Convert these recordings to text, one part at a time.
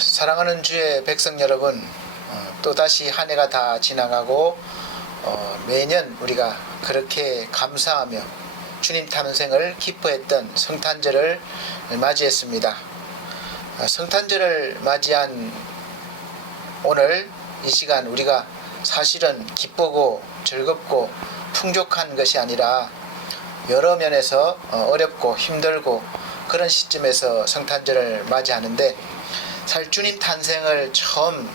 사랑하는 주의 백성 여러분, 또다시 한 해가 다 지나가고 매년 우리가 그렇게 감사하며 주님 탄생을 기뻐했던 성탄절을 맞이했습니다. 성탄절을 맞이한 오늘 이 시간 우리가 사실은 기쁘고 즐겁고 풍족한 것이 아니라 여러 면에서 어렵고 힘들고 그런 시점에서 성탄절을 맞이하는데, 사실 주님 탄생을 처음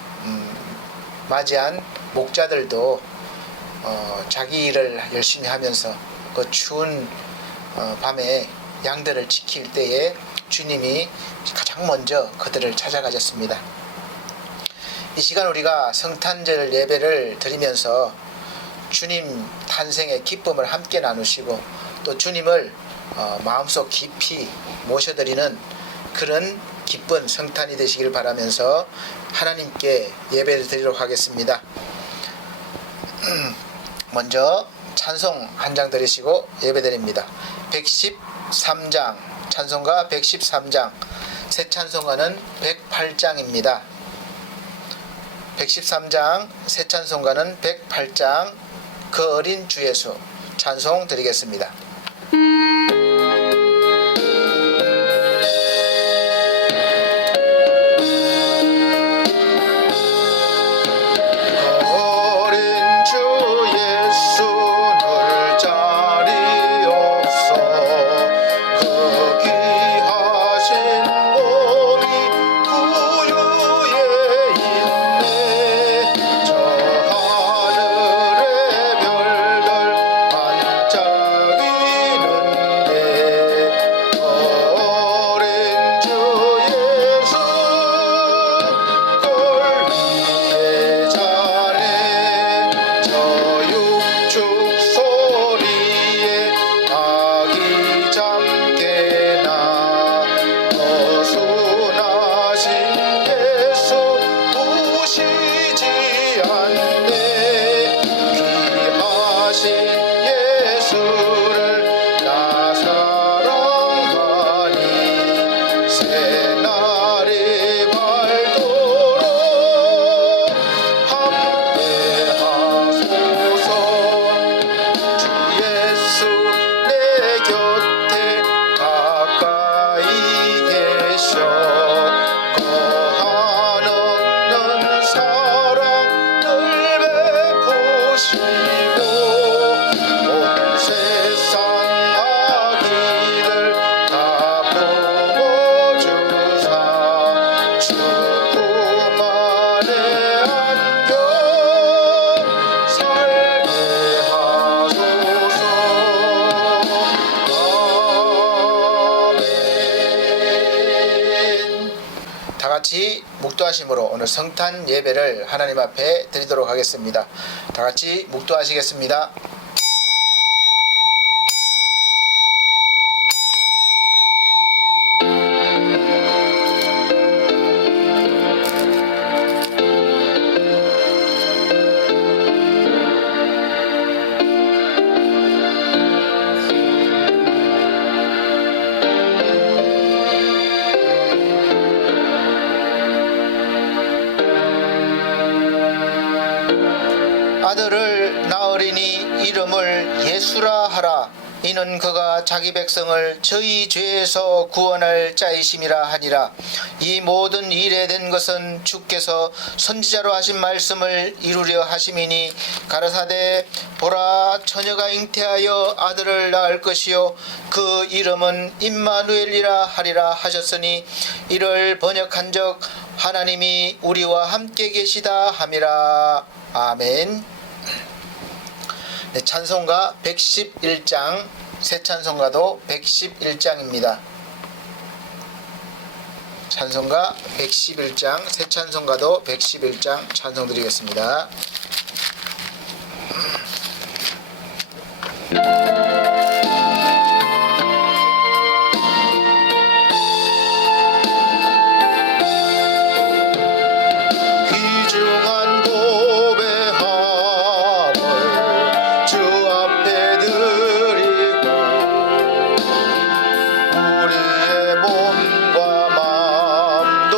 맞이한 목자들도 자기 일을 열심히 하면서 그 추운 밤에 양들을 지킬 때에 주님이 가장 먼저 그들을 찾아가셨습니다. 이 시간 우리가 성탄절 예배를 드리면서 주님 탄생의 기쁨을 함께 나누시고 또 주님을 마음속 깊이 모셔드리는 그런 기쁜 성탄이 되시길 바라면서 하나님께 예배를 드리도록 하겠습니다. 먼저 찬송 한 장 드리시고 예배 드립니다. 113장, 찬송가 113장, 새 찬송가는 108장입니다. 113장, 새 찬송가는 108장, 그 어린 주 예수 찬송 드리겠습니다. 다같이 묵도하심으로 오늘 성탄 예배를 하나님 앞에 드리도록 하겠습니다. 다같이 묵도하시겠습니다. 아들을 낳으리니 이름을 예수라 하라. 이는 그가 자기 백성을 저희 죄에서 구원할 자이심이라 하니라. 이 모든 일에 된 것은 주께서 선지자로 하신 말씀을 이루려 하심이니 가라사대 보라, 처녀가 잉태하여 아들을 낳을 것이요 그 이름은 임마누엘이라 하리라 하셨으니 이를 번역한적 하나님이 우리와 함께 계시다 함이라. 아멘. 네, 찬송가 111장, 새 찬송가도 111장입니다. 찬송가 111장, 새 찬송가도 111장 찬송 드리겠습니다. 우리의 몸과 마음도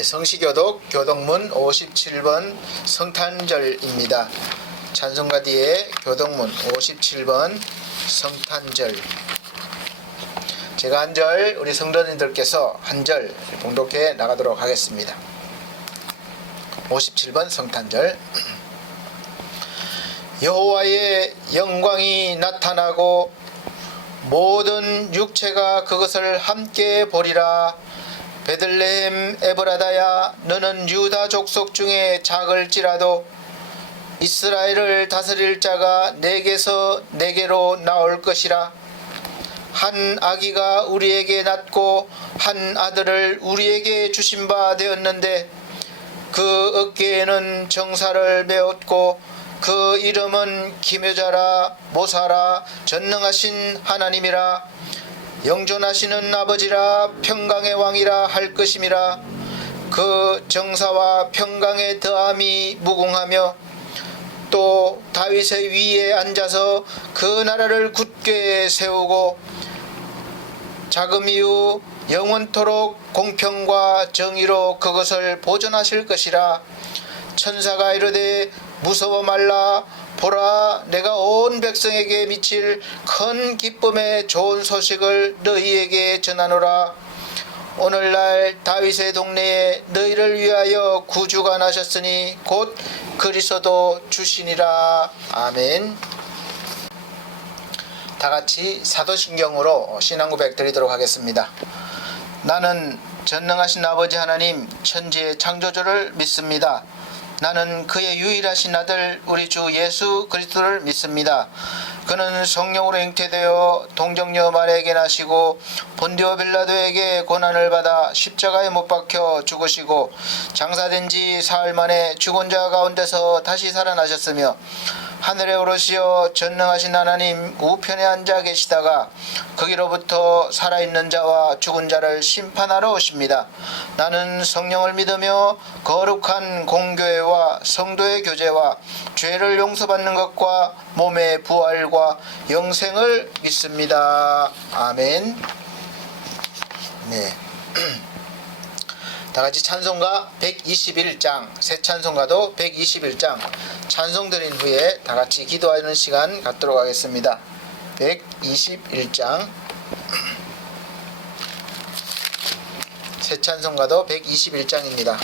네, 성시교독 교동문 57번 성탄절입니다. 찬송가 뒤에 교동문 57번 성탄절. 제가 한 절, 우리 성도님들께서 한 절 봉독해 나가도록 하겠습니다. 57번 성탄절. 여호와의 영광이 나타나고 모든 육체가 그것을 함께 보리라. 베들레헴 에브라다야, 너는 유다 족속 중에 작을지라도 이스라엘을 다스릴 자가 내게서 내게로 나올 것이라. 한 아기가 우리에게 낳고 한 아들을 우리에게 주신 바 되었는데 그 어깨에는 정사를 메었고 그 이름은 기묘자라 모사라 전능하신 하나님이라 영존하시는 아버지라 평강의 왕이라 할 것임이라. 그 정사와 평강의 더함이 무궁하며 또 다윗의 위에 앉아서 그 나라를 굳게 세우고 자금 이후 영원토록 공평과 정의로 그것을 보존하실 것이라. 천사가 이르되 무서워 말라. 보라, 내가 온 백성에게 미칠 큰 기쁨의 좋은 소식을 너희에게 전하노라. 오늘날 다윗의 동네에 너희를 위하여 구주가 나셨으니 곧 그리스도 주시니라. 아멘. 다같이 사도신경으로 신앙고백 드리도록 하겠습니다. 나는 전능하신 아버지 하나님 천지의 창조주를 믿습니다. 나는 그의 유일하신 아들 우리 주 예수 그리스도를 믿습니다. 그는 성령으로 잉태되어 동정녀 마리아에게 나시고 본디오 빌라도에게 고난을 받아 십자가에 못 박혀 죽으시고 장사된 지 사흘 만에 죽은 자 가운데서 다시 살아나셨으며 하늘에 오르시어 전능하신 하나님 우편에 앉아 계시다가 거기로부터 살아있는 자와 죽은 자를 심판하러 오십니다. 나는 성령을 믿으며 거룩한 공교회와 성도의 교제와 죄를 용서받는 것과 몸의 부활과 영생을 믿습니다. 아멘. 네. 다같이 찬송가 121장, 새 찬송가도 121장 찬송 드린 후에 다같이 기도하는 시간 갖도록 하겠습니다. 121장 새 찬송가도 121장입니다.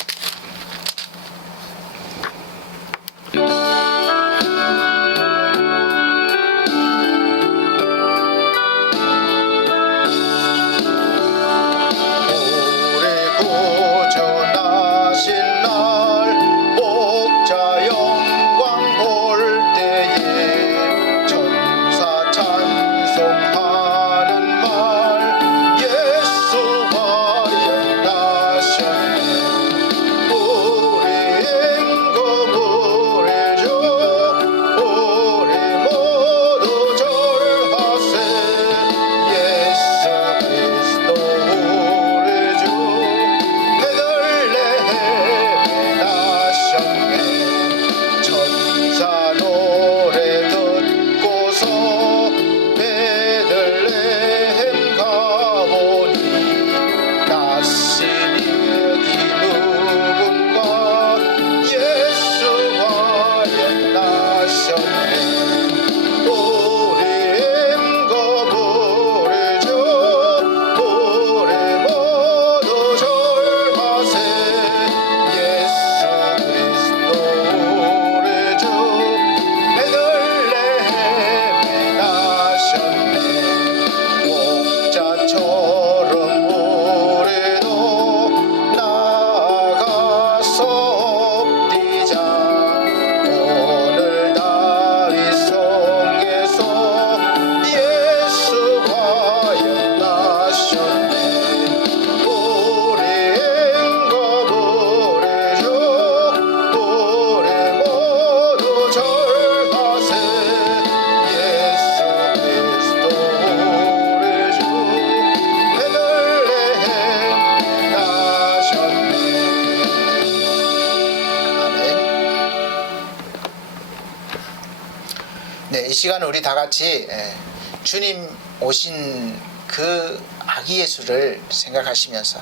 네, 이 시간은 우리 다 같이 주님 오신 그 아기 예수를 생각하시면서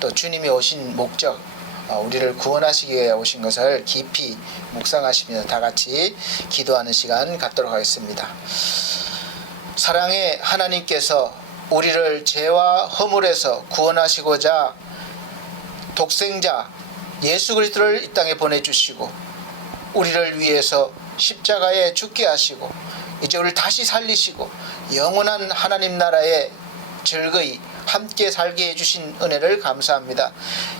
또 주님이 오신 목적, 우리를 구원하시기 위해 오신 것을 깊이 묵상하시며 다 같이 기도하는 시간 갖도록 하겠습니다. 사랑의 하나님께서 우리를 죄와 허물에서 구원하시고자 독생자 예수 그리스도를 이 땅에 보내주시고 우리를 위해서 십자가에 죽게 하시고 이제 우리를 다시 살리시고 영원한 하나님 나라에 즐거이 함께 살게 해주신 은혜를 감사합니다.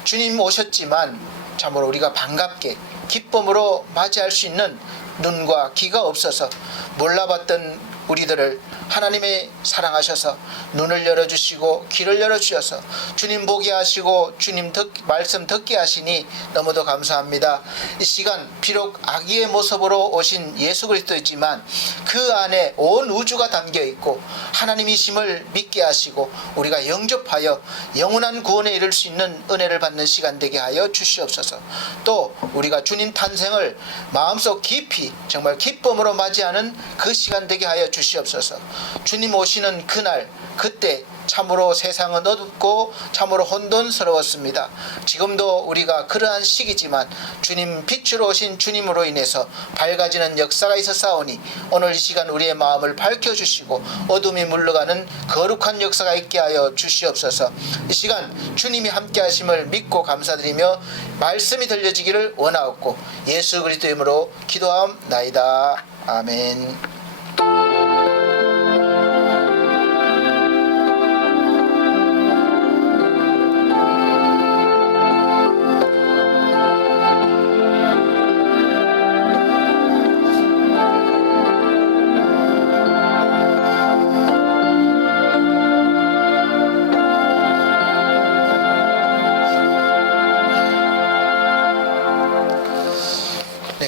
주님 오셨지만 참으로 우리가 반갑게 기쁨으로 맞이할 수 있는 눈과 귀가 없어서 몰라봤던 우리들을 하나님이 사랑하셔서 눈을 열어주시고 귀를 열어주셔서 주님 보게 하시고 주님 말씀 듣게 하시니 너무도 감사합니다. 이 시간 비록 아기의 모습으로 오신 예수 그리스도이지만 그 안에 온 우주가 담겨있고 하나님이심을 믿게 하시고 우리가 영접하여 영원한 구원에 이를 수 있는 은혜를 받는 시간 되게 하여 주시옵소서. 또 우리가 주님 탄생을 마음속 깊이 정말 기쁨으로 맞이하는 그 시간 되게 하여 주시옵소서. 주님 오시는 그날 그때 참으로 세상은 어둡고 참으로 혼돈스러웠습니다. 지금도 우리가 그러한 시기지만 주님 빛으로 오신 주님으로 인해서 밝아지는 역사가 있었사오니 오늘 이 시간 우리의 마음을 밝혀주시고 어둠이 물러가는 거룩한 역사가 있게 하여 주시옵소서. 이 시간 주님이 함께 하심을 믿고 감사드리며 말씀이 들려지기를 원하옵고 예수 그리스도 이름으로 기도하옵나이다. 아멘.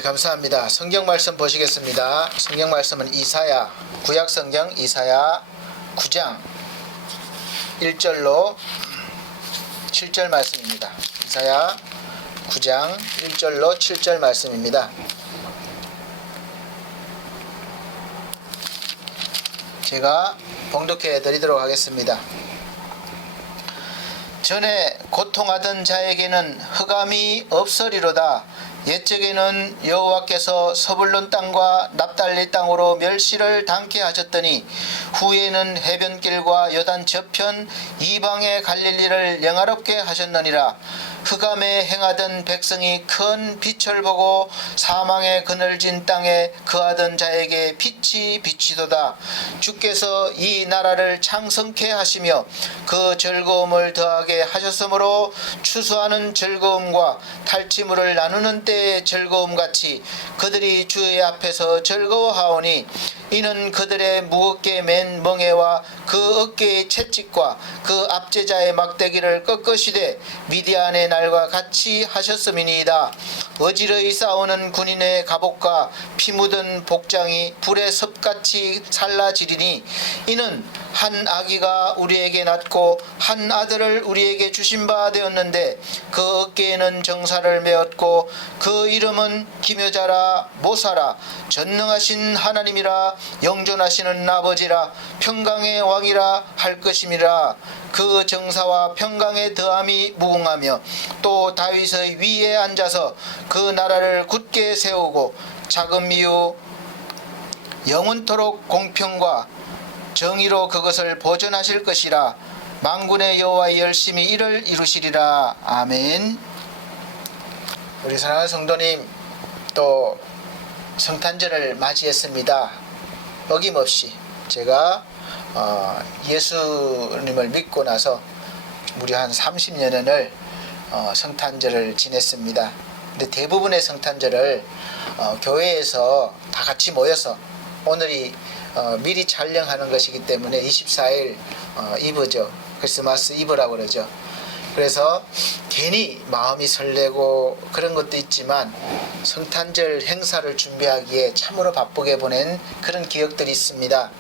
감사합니다. 성경 말씀 보시겠습니다. 성경 말씀은 이사야, 구약 성경 이사야 9장 1절로 7절 말씀입니다. 이사야 9장 1절로 7절 말씀입니다. 제가 봉독해 드리도록 하겠습니다. 전에 고통하던 자에게는 흑암이 없으리로다. 옛적에는 여호와께서 서불론 땅과 납달리 땅으로 멸시를 당케 하셨더니 후에는 해변길과 요단 저편 이방의 갈릴리를 영화롭게 하셨느니라. 흑암에 행하던 백성이 큰 빛을 보고 사망의 그늘진 땅에 거하던 자에게 빛이 비치도다. 주께서 이 나라를 창성케 하시며 그 즐거움을 더하게 하셨으므로 추수하는 즐거움과 탈취물을 나누는 때의 즐거움같이 그들이 주의 앞에서 즐거워하오니 이는 그들의 무겁게 맨 멍에와 그 어깨의 채찍과 그 압제자의 막대기를 꺾으시되 미디안의 날과 같이 하셨음이니이다. 어지러이 싸우는 군인의 갑옷과 피 묻은 복장이 불의 섭같이 살라지리니 이는 한 아기가 우리에게 낳고 한 아들을 우리에게 주신 바 되었는데 그 어깨에는 정사를 메었고 그 이름은 기묘자라 모사라 전능하신 하나님이라 영존하시는 아버지라 평강의 왕이라 할 것임이라. 그 정사와 평강의 더함이 무궁하며 또 다윗의 위에 앉아서 그 나라를 굳게 세우고 작은 이유 영원토록 공평과 정의로 그것을 보존하실 것이라. 만군의 여호와의 열심히 이를 이루시리라. 아멘. 우리 사랑하는 성도님, 또 성탄절을 맞이했습니다. 어김없이 제가 예수님을 믿고 나서 무려 한 30년을 성탄절을 지냈습니다. 근데 대부분의 성탄절을 교회에서 다 같이 모여서 오늘이 미리 촬영하는 것이기 때문에 24일 이브죠. 크리스마스 이브라고 그러죠. 그래서 괜히 마음이 설레고 그런 것도 있지만 성탄절 행사를 준비하기에 참으로 바쁘게 보낸 그런 기억들이 있습니다.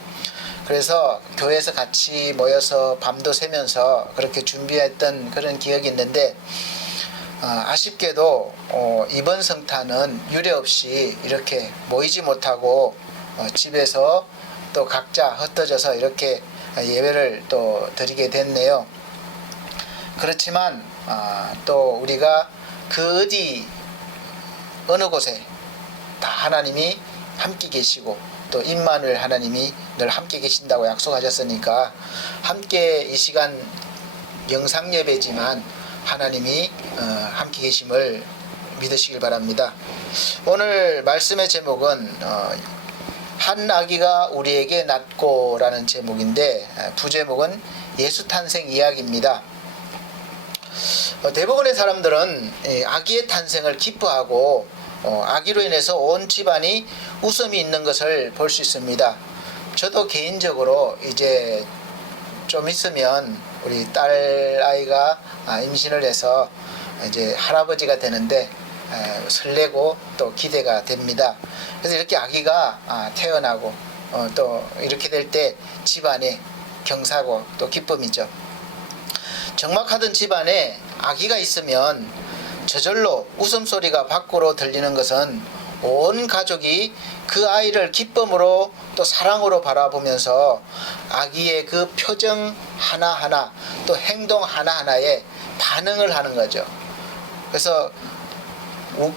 그래서 교회에서 같이 모여서 밤도 새면서 그렇게 준비했던 그런 기억이 있는데 아쉽게도 이번 성탄은 유례없이 이렇게 모이지 못하고 집에서 또 각자 흩어져서 이렇게 예배를 또 드리게 됐네요. 그렇지만 또 우리가 그 어디 어느 곳에 다 하나님이 함께 계시고 또 임마누엘 하나님이 늘 함께 계신다고 약속하셨으니까 함께 이 시간 영상 예배지만 하나님이 함께 계심을 믿으시길 바랍니다. 오늘 말씀의 제목은 한 아기가 우리에게 낳고 라는 제목인데 부제목은 예수 탄생 이야기입니다. 대부분의 사람들은 아기의 탄생을 기뻐하고 아기로 인해서 온 집안이 웃음이 있는 것을 볼 수 있습니다. 저도 개인적으로 이제 좀 있으면 우리 딸 아이가 임신을 해서 이제 할아버지가 되는데 설레고 또 기대가 됩니다. 그래서 이렇게 아기가 태어나고 또 이렇게 될 때 집안에 경사고 또 기쁨이죠. 적막하던 집안에 아기가 있으면 저절로 웃음소리가 밖으로 들리는 것은 온 가족이 그 아이를 기쁨으로 또 사랑으로 바라보면서 아기의 그 표정 하나하나 또 행동 하나하나에 반응을 하는 거죠. 그래서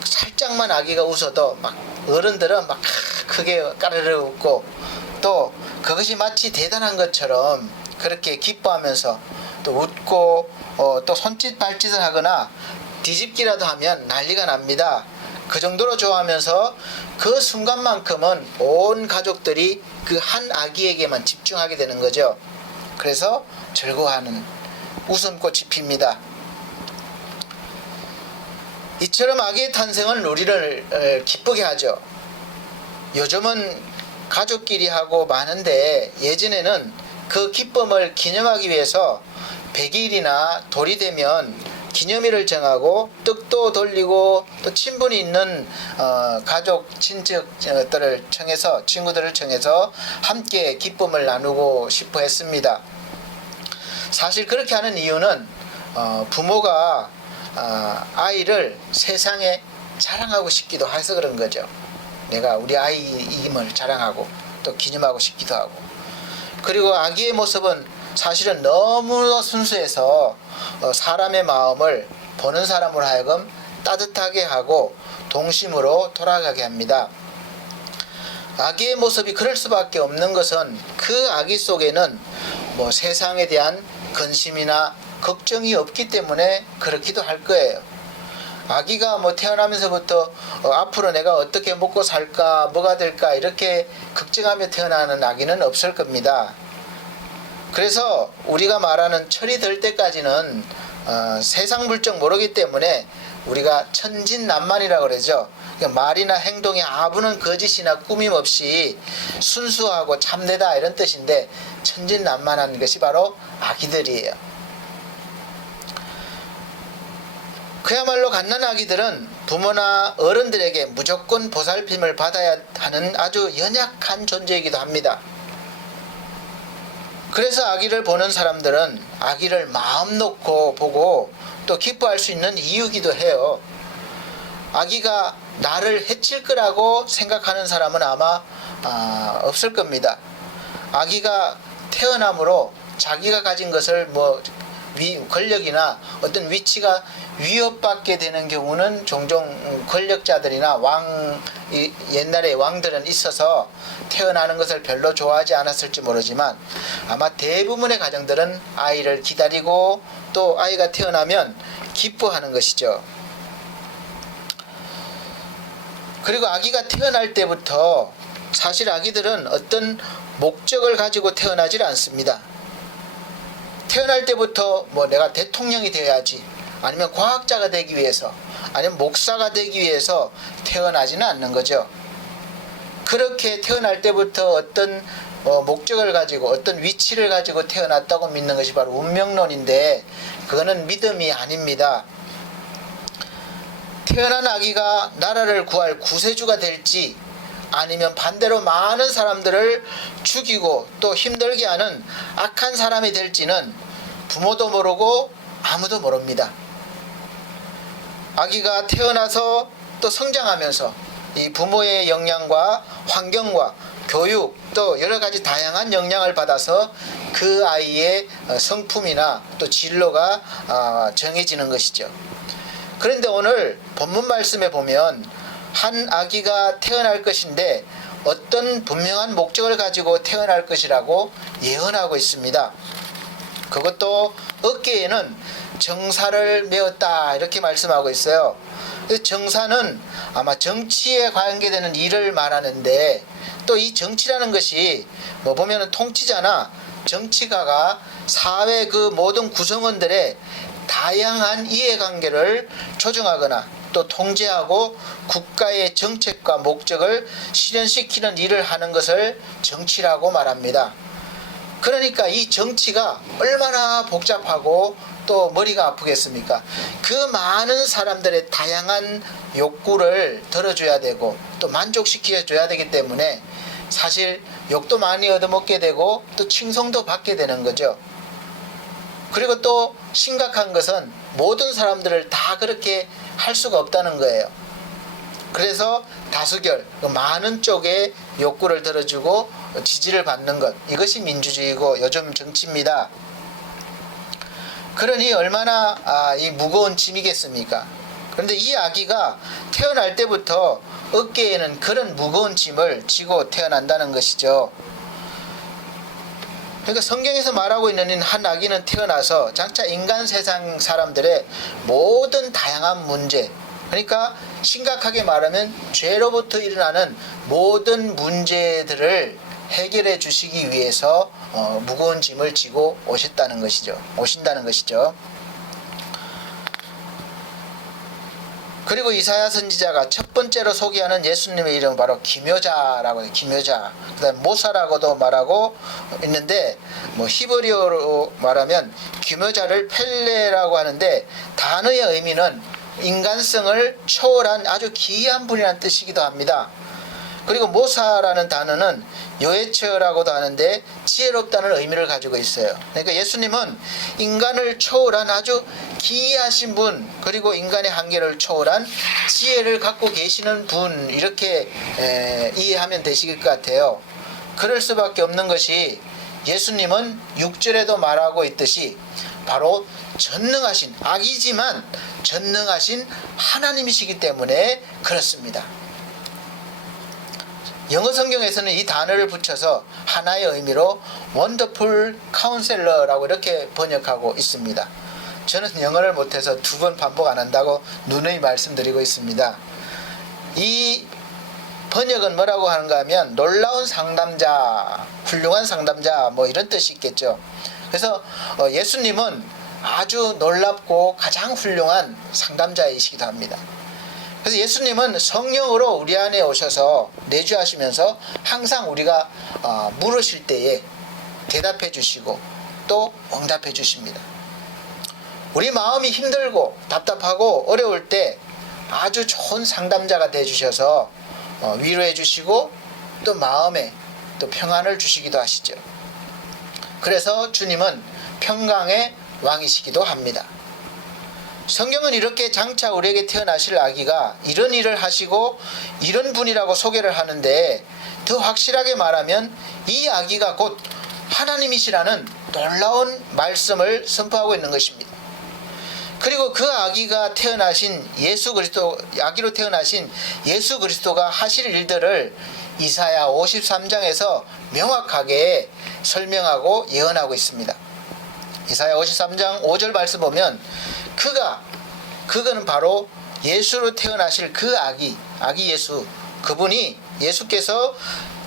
살짝만 아기가 웃어도 막 어른들은 막 크게 까르르 웃고 또 그것이 마치 대단한 것처럼 그렇게 기뻐하면서 또 웃고 또 손짓 발짓을 하거나 뒤집기라도 하면 난리가 납니다. 그 정도로 좋아하면서 그 순간만큼은 온 가족들이 그 한 아기에게만 집중하게 되는 거죠. 그래서 즐거워하는 웃음꽃이 핍니다. 이처럼 아기의 탄생은 우리를 기쁘게 하죠. 요즘은 가족끼리 하고 많은데 예전에는 그 기쁨을 기념하기 위해서 100일이나 돌이 되면 기념일을 정하고 떡도 돌리고 또 친분이 있는 가족 친척들을 청해서 친구들을 청해서 함께 기쁨을 나누고 싶어 했습니다. 사실 그렇게 하는 이유는 부모가 아이를 세상에 자랑하고 싶기도 해서 그런 거죠. 내가 우리 아이임을 자랑하고 또 기념하고 싶기도 하고, 그리고 아기의 모습은 사실은 너무 순수해서 사람의 마음을 보는 사람으로 하여금 따뜻하게 하고 동심으로 돌아가게 합니다. 아기의 모습이 그럴 수밖에 없는 것은 그 아기 속에는 뭐 세상에 대한 근심이나 걱정이 없기 때문에 그렇기도 할 거예요. 아기가 뭐 태어나면서부터 앞으로 내가 어떻게 먹고 살까, 뭐가 될까 이렇게 걱정하며 태어나는 아기는 없을 겁니다. 그래서 우리가 말하는 철이 들 때까지는 세상 물정 모르기 때문에 우리가 천진난만이라고 그러죠. 그러니까 말이나 행동에 아무런 거짓이나 꾸밈 없이 순수하고 참되다 이런 뜻인데, 천진난만한 것이 바로 아기들이에요. 그야말로 갓난아기들은 부모나 어른들에게 무조건 보살핌을 받아야 하는 아주 연약한 존재이기도 합니다. 그래서 아기를 보는 사람들은 아기를 마음 놓고 보고 또 기뻐할 수 있는 이유기도 해요. 아기가 나를 해칠 거라고 생각하는 사람은 아마 없을 겁니다. 아기가 태어남으로 자기가 가진 것을 뭐 권력이나 어떤 위치가 위협받게 되는 경우는 종종 권력자들이나 옛날에 왕들은 있어서 태어나는 것을 별로 좋아하지 않았을지 모르지만 아마 대부분의 가정들은 아이를 기다리고 또 아이가 태어나면 기뻐하는 것이죠. 그리고 아기가 태어날 때부터 사실 아기들은 어떤 목적을 가지고 태어나질 않습니다. 태어날 때부터 뭐 내가 대통령이 되어야지, 아니면 과학자가 되기 위해서, 아니면 목사가 되기 위해서 태어나지는 않는 거죠. 그렇게 태어날 때부터 어떤 목적을 가지고 어떤 위치를 가지고 태어났다고 믿는 것이 바로 운명론인데, 그거는 믿음이 아닙니다. 태어난 아기가 나라를 구할 구세주가 될지, 아니면 반대로 많은 사람들을 죽이고 또 힘들게 하는 악한 사람이 될지는 부모도 모르고 아무도 모릅니다. 아기가 태어나서 또 성장하면서 이 부모의 영향과 환경과 교육 또 여러 가지 다양한 영향을 받아서 그 아이의 성품이나 또 진로가 정해지는 것이죠. 그런데 오늘 본문 말씀에 보면 한 아기가 태어날 것인데 어떤 분명한 목적을 가지고 태어날 것이라고 예언하고 있습니다. 그것도 어깨에는 정사를 메었다 이렇게 말씀하고 있어요. 정사는 아마 정치에 관계되는 일을 말하는데, 또 이 정치라는 것이 뭐 보면은 통치자나 정치가가 사회 그 모든 구성원들의 다양한 이해관계를 조정하거나 또 통제하고 국가의 정책과 목적을 실현시키는 일을 하는 것을 정치라고 말합니다. 그러니까 이 정치가 얼마나 복잡하고 또 머리가 아프겠습니까? 그 많은 사람들의 다양한 욕구를 들어줘야 되고 또 만족시켜줘야 되기 때문에 사실 욕도 많이 얻어먹게 되고 또 칭송도 받게 되는 거죠. 그리고 또 심각한 것은 모든 사람들을 다 그렇게 할 수가 없다는 거예요. 그래서 다수결, 많은 쪽의 욕구를 들어주고 지지를 받는 것, 이것이 민주주의고 요즘 정치입니다. 그러니 얼마나 이 무거운 짐이겠습니까? 그런데 이 아기가 태어날 때부터 어깨에는 그런 무거운 짐을 지고 태어난다는 것이죠. 그러니까 성경에서 말하고 있는 한 아기는 태어나서 장차 인간 세상 사람들의 모든 다양한 문제, 그러니까 심각하게 말하면 죄로부터 일어나는 모든 문제들을 해결해 주시기 위해서 무거운 짐을 지고 오신다는 것이죠. 그리고 이사야 선지자가 첫 번째로 소개하는 예수님의 이름은 바로 기묘자라고 해요. 기묘자. 그다음 모사라고도 말하고 있는데, 뭐 히브리어로 말하면 기묘자를 펠레라고 하는데, 단어의 의미는 인간성을 초월한 아주 기이한 분이라는 뜻이기도 합니다. 그리고 모사라는 단어는 요에처라고도 하는데 지혜롭다는 의미를 가지고 있어요. 그러니까 예수님은 인간을 초월한 아주 기이하신 분, 그리고 인간의 한계를 초월한 지혜를 갖고 계시는 분, 이렇게 이해하면 되실 것 같아요. 그럴 수밖에 없는 것이 예수님은 6절에도 말하고 있듯이 바로 전능하신, 아기지만 전능하신 하나님이시기 때문에 그렇습니다. 영어 성경에서는 이 단어를 붙여서 하나의 의미로 원더풀 카운셀러라고 이렇게 번역하고 있습니다. 저는 영어를 못해서 2번 반복 안 한다고 누누이 말씀드리고 있습니다. 이 번역은 뭐라고 하는가 하면 놀라운 상담자, 훌륭한 상담자, 뭐 이런 뜻이 있겠죠. 그래서 예수님은 아주 놀랍고 가장 훌륭한 상담자이시기도 합니다. 그래서 예수님은 성령으로 우리 안에 오셔서 내주하시면서 항상 우리가 물으실 때에 대답해 주시고 또 응답해 주십니다. 우리 마음이 힘들고 답답하고 어려울 때 아주 좋은 상담자가 되어 주셔서 위로해 주시고 또 마음에 또 평안을 주시기도 하시죠. 그래서 주님은 평강의 왕이시기도 합니다. 성경은 이렇게 장차 우리에게 태어나실 아기가 이런 일을 하시고 이런 분이라고 소개를 하는데, 더 확실하게 말하면 이 아기가 곧 하나님이시라는 놀라운 말씀을 선포하고 있는 것입니다. 그리고 그 아기가 태어나신 예수 그리스도, 아기로 태어나신 예수 그리스도가 하실 일들을 이사야 53장에서 명확하게 설명하고 예언하고 있습니다. 이사야 53장 5절 말씀 보면 그거는 바로 예수로 태어나실 그 아기 예수, 그분이 예수께서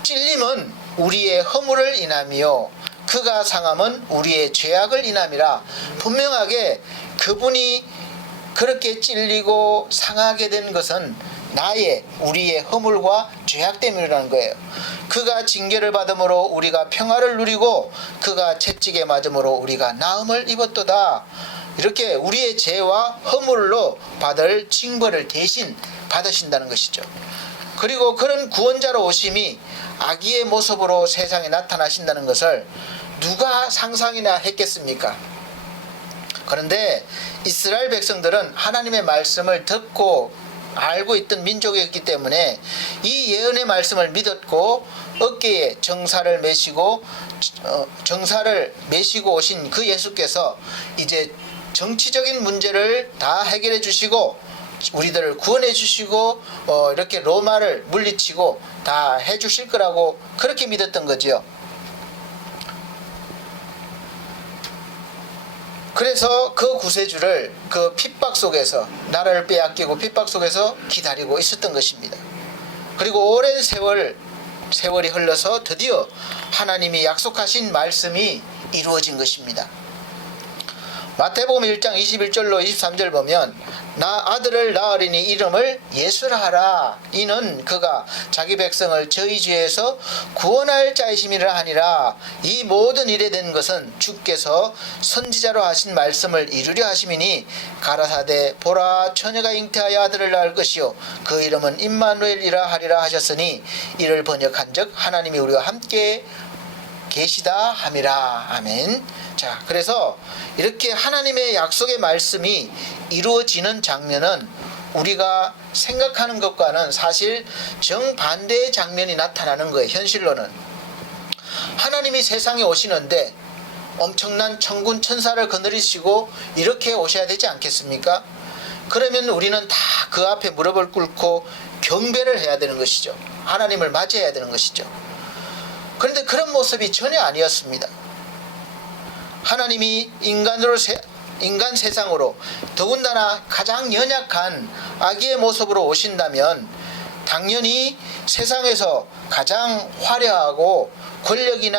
찔림은 우리의 허물을 인함이요 그가 상함은 우리의 죄악을 인함이라, 분명하게 그분이 그렇게 찔리고 상하게 된 것은 우리의 허물과 죄악 때문이라는 거예요. 그가 징계를 받음으로 우리가 평화를 누리고 그가 채찍에 맞음으로 우리가 나음을 입었도다. 이렇게 우리의 죄와 허물로 받을 징벌을 대신 받으신다는 것이죠. 그리고 그런 구원자로 오심이 아기의 모습으로 세상에 나타나신다는 것을 누가 상상이나 했겠습니까? 그런데 이스라엘 백성들은 하나님의 말씀을 듣고 알고 있던 민족이었기 때문에 이 예언의 말씀을 믿었고 어깨에 정사를 메시고 오신 그 예수께서 이제 정치적인 문제를 다 해결해 주시고 우리들을 구원해 주시고 이렇게 로마를 물리치고 다 해 주실 거라고 그렇게 믿었던 거지요. 그래서 그 구세주를 그 핍박 속에서, 나라를 빼앗기고 핍박 속에서 기다리고 있었던 것입니다. 그리고 오랜 세월이 흘러서 드디어 하나님이 약속하신 말씀이 이루어진 것입니다. 마태복음 1장 21절로 23절 보면 나 아들을 낳으리니 이름을 예수라 하라. 이는 그가 자기 백성을 저희 죄에서 구원할 자이심이라 하니라. 이 모든 일에 된 것은 주께서 선지자로 하신 말씀을 이루려 하심이니 가라사대 보라 처녀가 잉태하여 아들을 낳을 것이요 그 이름은 임마누엘이라 하리라 하셨으니 이를 번역한즉 하나님이 우리와 함께 계시다 함이라. 아멘. 자, 그래서 이렇게 하나님의 약속의 말씀이 이루어지는 장면은 우리가 생각하는 것과는 사실 정반대의 장면이 나타나는 거예요. 현실로는 하나님이 세상에 오시는데 엄청난 천군 천사를 거느리시고 이렇게 오셔야 되지 않겠습니까? 그러면 우리는 다 그 앞에 무릎을 꿇고 경배를 해야 되는 것이죠. 하나님을 맞이해야 되는 것이죠. 그런데 그런 모습이 전혀 아니었습니다. 하나님이 인간 세상으로 더군다나 가장 연약한 아기의 모습으로 오신다면 당연히 세상에서 가장 화려하고 권력이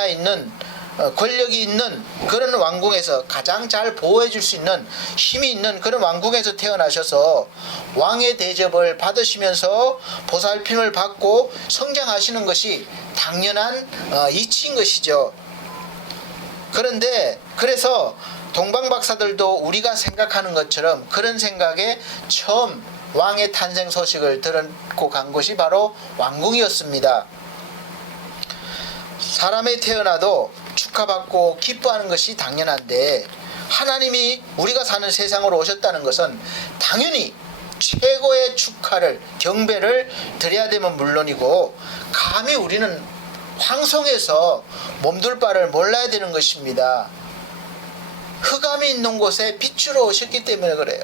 있는 그런 왕궁에서 가장 잘 보호해 줄 수 있는 힘이 있는 그런 왕궁에서 태어나셔서 왕의 대접을 받으시면서 보살핌을 받고 성장하시는 것이 당연한 이치인 것이죠. 그런데 그래서 동방박사들도 우리가 생각하는 것처럼 그런 생각에 처음 왕의 탄생 소식을 듣고 간 곳이 바로 왕궁이었습니다. 사람이 태어나도 축하받고 기뻐하는 것이 당연한데 하나님이 우리가 사는 세상으로 오셨다는 것은 당연히 최고의 축하를, 경배를 드려야 되면 물론이고 감히 우리는 황송해서 몸둘 바를 몰라야 되는 것입니다. 흑암이 있는 곳에 빛으로 오셨기 때문에 그래요.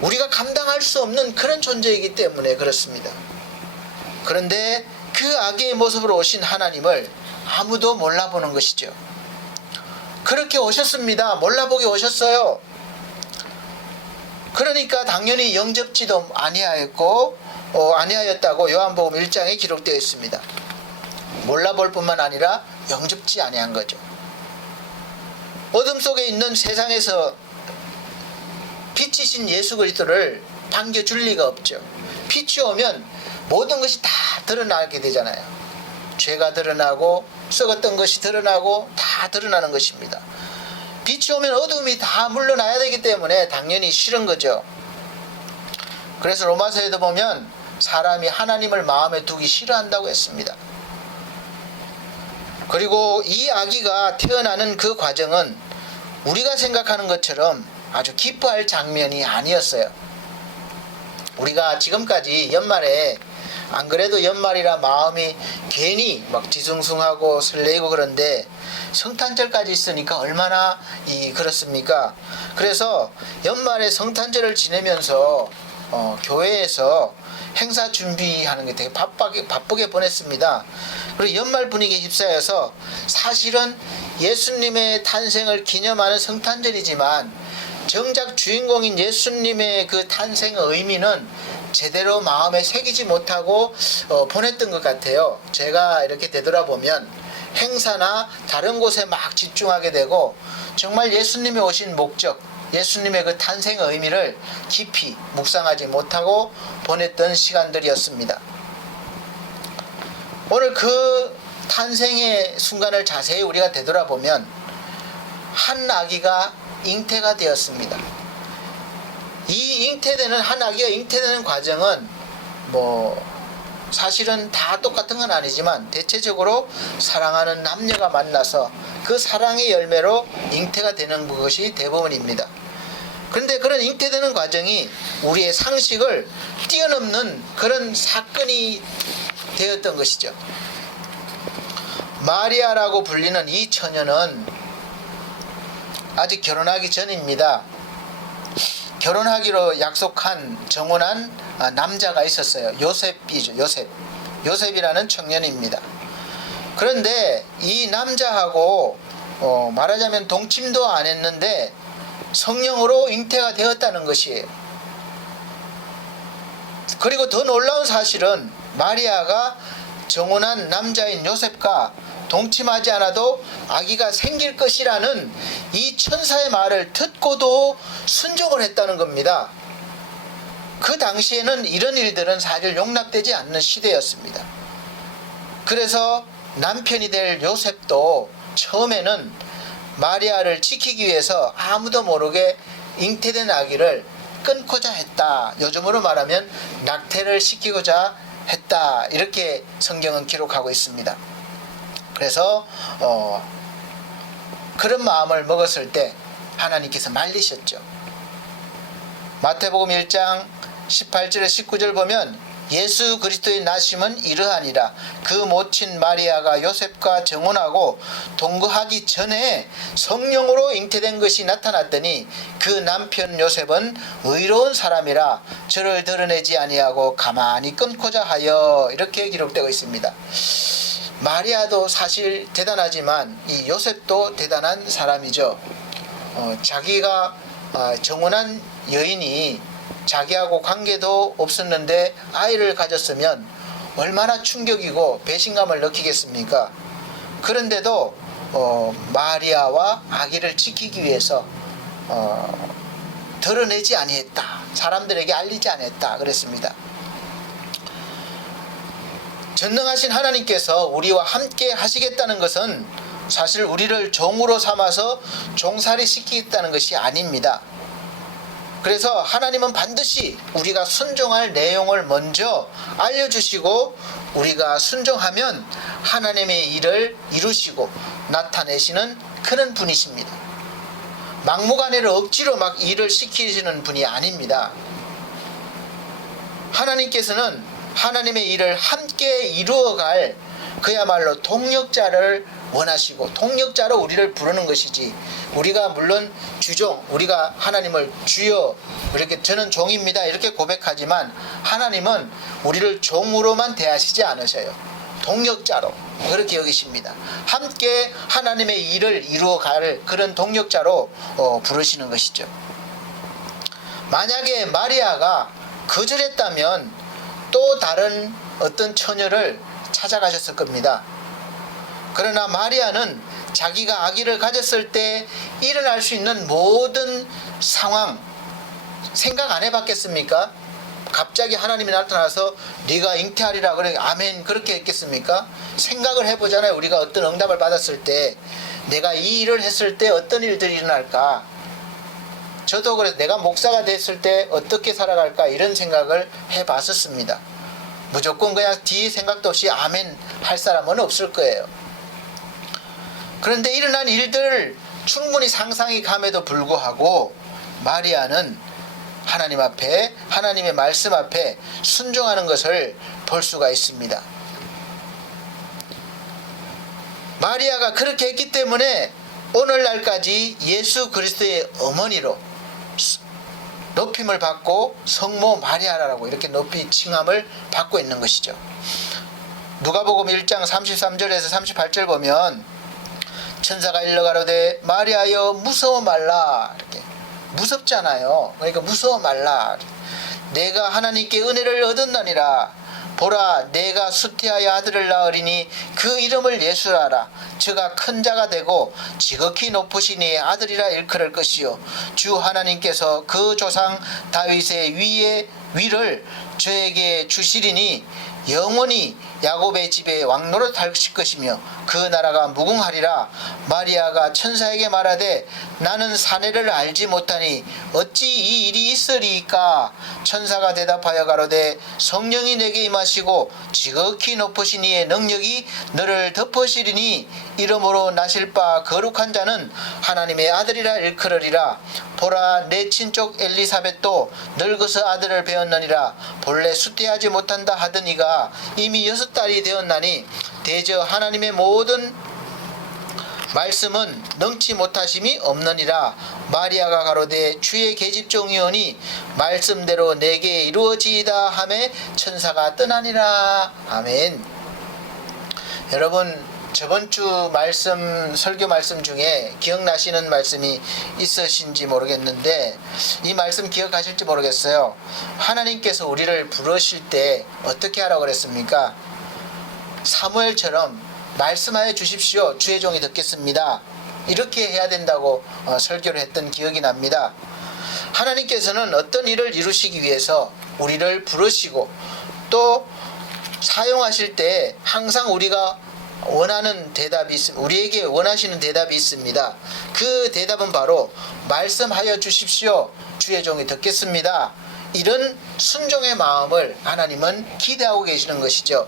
우리가 감당할 수 없는 그런 존재이기 때문에 그렇습니다. 그런데 그 아기의 모습으로 오신 하나님을 아무도 몰라보는 것이죠. 그렇게 오셨습니다. 몰라보게 오셨어요. 그러니까 당연히 영접지도 아니하였다고 요한복음 1장에 기록되어 있습니다. 몰라볼 뿐만 아니라 영접지 아니한 거죠. 어둠 속에 있는 세상에서 빛이신 예수 그리스도를 반겨줄 리가 없죠. 빛이 오면 모든 것이 다 드러나게 되잖아요. 죄가 드러나고 썩었던 것이 드러나고 다 드러나는 것입니다. 빛이 오면 어둠이 다 물러나야 되기 때문에 당연히 싫은 거죠. 그래서 로마서에도 보면 사람이 하나님을 마음에 두기 싫어한다고 했습니다. 그리고 이 아기가 태어나는 그 과정은 우리가 생각하는 것처럼 아주 기뻐할 장면이 아니었어요. 우리가 지금까지 연말에 안 그래도 연말이라 마음이 괜히 막 뒤숭숭하고 설레이고 그런데 성탄절까지 있으니까 얼마나 그렇습니까? 그래서 연말에 성탄절을 지내면서 교회에서 행사 준비하는 게 되게 바쁘게 보냈습니다. 그리고 연말 분위기에 휩싸여서 사실은 예수님의 탄생을 기념하는 성탄절이지만 정작 주인공인 예수님의 그 탄생의 의미는 제대로 마음에 새기지 못하고 보냈던 것 같아요. 제가 이렇게 되돌아보면 행사나 다른 곳에 막 집중하게 되고 정말 예수님이 오신 목적, 예수님의 그 탄생의 의미를 깊이 묵상하지 못하고 보냈던 시간들이었습니다. 오늘 그 탄생의 순간을 자세히 우리가 되돌아보면 한 아기가 잉태가 되었습니다. 이 한 아기가 잉태되는 과정은 사실은 다 똑같은 건 아니지만 대체적으로 사랑하는 남녀가 만나서 그 사랑의 열매로 잉태가 되는 것이 대부분입니다. 그런데 그런 잉태되는 과정이 우리의 상식을 뛰어넘는 그런 사건이 되었던 것이죠. 마리아라고 불리는 이 처녀는 아직 결혼하기 전입니다. 결혼하기로 약속한 정혼한 남자가 있었어요. 요셉이죠. 요셉이라는 청년입니다. 그런데 이 남자하고 말하자면 동침도 안 했는데 성령으로 잉태가 되었다는 것이에요. 그리고 더 놀라운 사실은 마리아가 정혼한 남자인 요셉과 동침하지 않아도 아기가 생길 것이라는 이 천사의 말을 듣고도 순종을 했다는 겁니다. 그 당시에는 이런 일들은 사실 용납되지 않는 시대였습니다. 그래서 남편이 될 요셉도 처음에는 마리아를 지키기 위해서 아무도 모르게 잉태된 아기를 끊고자 했다. 요즘으로 말하면 낙태를 시키고자 했다. 이렇게 성경은 기록하고 있습니다. 그래서 그런 마음을 먹었을 때 하나님께서 말리셨죠. 마태복음 1장 18절에 19절 보면 예수 그리스도의 나심은 이러하니라. 그 모친 마리아가 요셉과 정혼하고 동거하기 전에 성령으로 잉태된 것이 나타났더니 그 남편 요셉은 의로운 사람이라 저를 드러내지 아니하고 가만히 끊고자 하여. 이렇게 기록되고 있습니다. 마리아도 사실 대단하지만 이 요셉도 대단한 사람이죠. 자기가 정혼한 여인이 자기하고 관계도 없었는데 아이를 가졌으면 얼마나 충격이고 배신감을 느끼겠습니까? 그런데도 마리아와 아기를 지키기 위해서 드러내지 아니했다. 사람들에게 알리지 않았다. 그랬습니다. 전능하신 하나님께서 우리와 함께 하시겠다는 것은 사실 우리를 종으로 삼아서 종살이 시키겠다는 것이 아닙니다. 그래서 하나님은 반드시 우리가 순종할 내용을 먼저 알려주시고 우리가 순종하면 하나님의 일을 이루시고 나타내시는 그런 분이십니다. 막무가내로 억지로 막 일을 시키시는 분이 아닙니다. 하나님께서는 하나님의 일을 함께 이루어갈 그야말로 동력자를 원하시고 동력자로 우리를 부르는 것이지, 우리가 물론 주종, 우리가 하나님을 주여 이렇게 저는 종입니다 이렇게 고백하지만 하나님은 우리를 종으로만 대하시지 않으셔요. 동력자로 그렇게 여기십니다. 함께 하나님의 일을 이루어갈 그런 동력자로 부르시는 것이죠. 만약에 마리아가 거절했다면 또 다른 어떤 처녀를 찾아가셨을 겁니다. 그러나 마리아는 자기가 아기를 가졌을 때 일어날 수 있는 모든 상황 생각 안 해봤겠습니까? 갑자기 하나님이 나타나서 네가 잉태하리라 그래 아멘 그렇게 했겠습니까? 생각을 해보잖아요. 우리가 어떤 응답을 받았을 때 내가 이 일을 했을 때 어떤 일들이 일어날까? 저도 그래서 내가 목사가 됐을 때 어떻게 살아갈까 이런 생각을 해봤었습니다. 무조건 그냥 뒤 생각도 없이 아멘 할 사람은 없을 거예요. 그런데 일어난 일들을 충분히 상상이 감에도 불구하고 마리아는 하나님 앞에 하나님의 말씀 앞에 순종하는 것을 볼 수가 있습니다. 마리아가 그렇게 했기 때문에 오늘날까지 예수 그리스도의 어머니로 높임을 받고 성모 마리아라고 이렇게 높이 칭함을 받고 있는 것이죠. 누가복음 1장 33절에서 38절 보면 천사가 일러 가로되 마리아여 무서워 말라. 이렇게 무섭잖아요. 그러니까 무서워 말라. 내가 하나님께 은혜를 얻었나니라. 보라 내가 수태하여 아들을 낳으리니 그 이름을 예수라라. 저가 큰 자가 되고 지극히 높으시니 아들이라 일컬을 것이요 주 하나님께서 그 조상 다윗의 위를 저에게 주시리니 영원히 야곱의 집에 왕노릇 하실 것이며 그 나라가 무궁하리라. 마리아가 천사에게 말하되 나는 사내를 알지 못하니 어찌 이 일이 있으리이까. 천사가 대답하여 가로되 성령이 내게 임하시고 지극히 높으신 이의 능력이 너를 덮으시리니 이러므로 나실 바 거룩한 자는 하나님의 아들이라 일컬으리라. 보라 내 친족 엘리사벳도 늙어서 아들을 배었느니라. 본래 수태하지 못한다 하던 이가 이미 6달이 되었나니 대저 하나님의 모든 말씀은 능치 못하심이 없느니라. 마리아가 가로되 주의 계집종이오니 말씀대로 내게 이루어지이다 하매 천사가 떠나니라. 아멘. 여러분, 저번 주 말씀, 설교 말씀 중에 기억나시는 말씀이 있으신지 모르겠는데 이 말씀 기억하실지 모르겠어요. 하나님께서 우리를 부르실 때 어떻게 하라고 그랬습니까? 사무엘처럼 말씀하여 주십시오. 주의 종이 듣겠습니다. 이렇게 해야 된다고 설교를 했던 기억이 납니다. 하나님께서는 어떤 일을 이루시기 위해서 우리를 부르시고 또 사용하실 때 항상 우리가 원하는 대답이 있습니다. 우리에게 원하시는 대답이 있습니다. 그 대답은 바로 말씀하여 주십시오. 주의 종이 듣겠습니다. 이런 순종의 마음을 하나님은 기대하고 계시는 것이죠.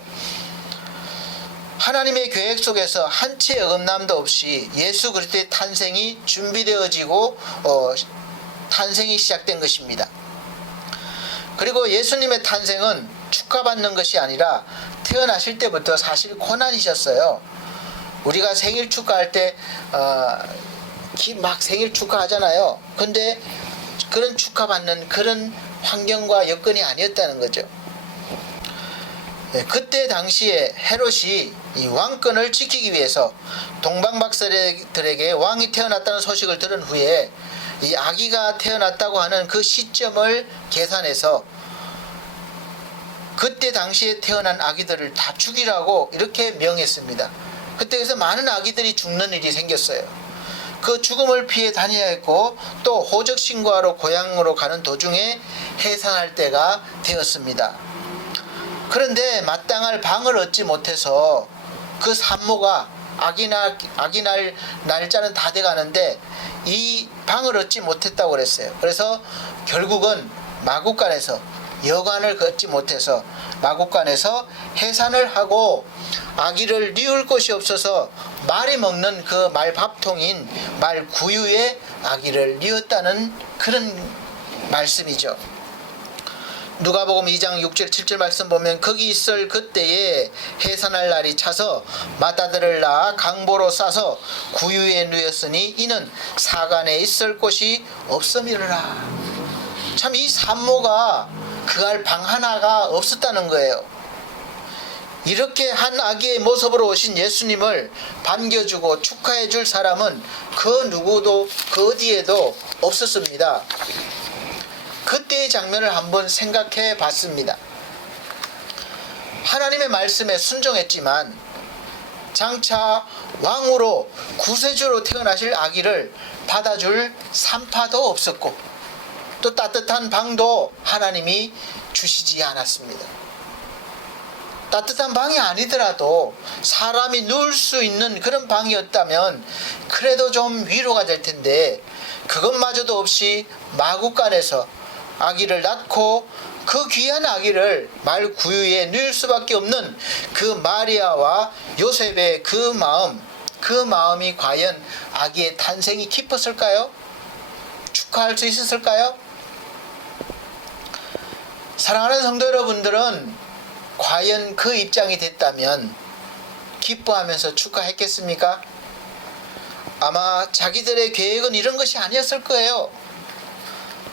하나님의 계획 속에서 한 채 어긋남도 없이 예수 그리스도의 탄생이 준비되어지고 탄생이 시작된 것입니다. 그리고 예수님의 탄생은 축하받는 것이 아니라 태어나실 때부터 사실 고난이셨어요. 우리가 생일 축하할 때 막 생일 축하하잖아요. 근데 그런 축하받는 그런 환경과 여건이 아니었다는 거죠. 그때 당시에 헤롯이 이 왕권을 지키기 위해서 동방박사들에게 왕이 태어났다는 소식을 들은 후에 이 아기가 태어났다고 하는 그 시점을 계산해서 그때 당시에 태어난 아기들을 다 죽이라고 이렇게 명했습니다. 그때에서 많은 아기들이 죽는 일이 생겼어요. 그 죽음을 피해 다녀야 했고 또 호적 신고하러 고향으로 가는 도중에 해산할 때가 되었습니다. 그런데 마땅할 방을 얻지 못해서 그 산모가 아기 날 날짜는 다 돼가는데 이 방을 얻지 못했다고 그랬어요. 그래서 결국은 마국간에서 여관을 얻지 못해서 마국간에서 해산을 하고 아기를 뉘울 곳이 없어서 말이 먹는 그 말밥통인 말구유에 아기를 뉘었다는 그런 말씀이죠. 누가복음 2장 6절 7절 말씀 보면 거기 있을 그때에 해산할 날이 차서 맏아들을 낳아 강보로 싸서 구유에 누였으니 이는 사간에 있을 곳이 없음이라. 참 이 산모가 그할 방 하나가 없었다는 거예요. 이렇게 한 아기의 모습으로 오신 예수님을 반겨주고 축하해줄 사람은 그 누구도 그 어디에도 없었습니다. 그때의 장면을 한번 생각해 봤습니다. 하나님의 말씀에 순종했지만 장차 왕으로 구세주로 태어나실 아기를 받아줄 산파도 없었고 또 따뜻한 방도 하나님이 주시지 않았습니다. 따뜻한 방이 아니더라도 사람이 누울 수 있는 그런 방이었다면 그래도 좀 위로가 될 텐데 그것마저도 없이 마국간에서 아기를 낳고 그 귀한 아기를 말구유에 누일 수밖에 없는 그 마리아와 요셉의 그 마음이 과연 아기의 탄생이 기뻤을까요? 축하할 수 있었을까요? 사랑하는 성도 여러분들은 과연 그 입장이 됐다면 기뻐하면서 축하했겠습니까? 아마 자기들의 계획은 이런 것이 아니었을 거예요.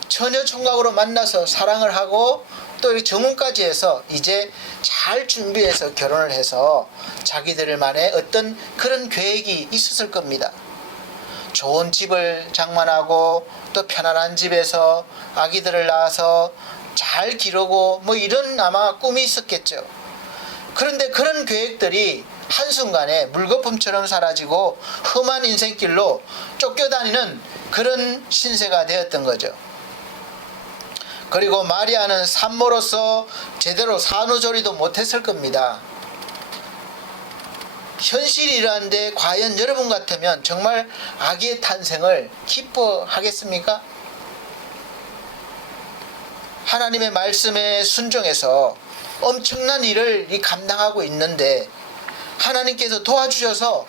처녀 총각으로 만나서 사랑을 하고 또 이렇게 정혼까지 해서 이제 잘 준비해서 결혼을 해서 자기들만의 어떤 그런 계획이 있었을 겁니다. 좋은 집을 장만하고 또 편안한 집에서 아기들을 낳아서 잘 기르고 뭐 이런 아마 꿈이 있었겠죠. 그런데 그런 계획들이 한순간에 물거품처럼 사라지고 험한 인생길로 쫓겨다니는 그런 신세가 되었던 거죠. 그리고 마리아는 산모로서 제대로 산후조리도 못했을 겁니다. 현실이 이러한데 과연 여러분 같으면 정말 아기의 탄생을 기뻐하겠습니까? 하나님의 말씀에 순종해서 엄청난 일을 감당하고 있는데 하나님께서 도와주셔서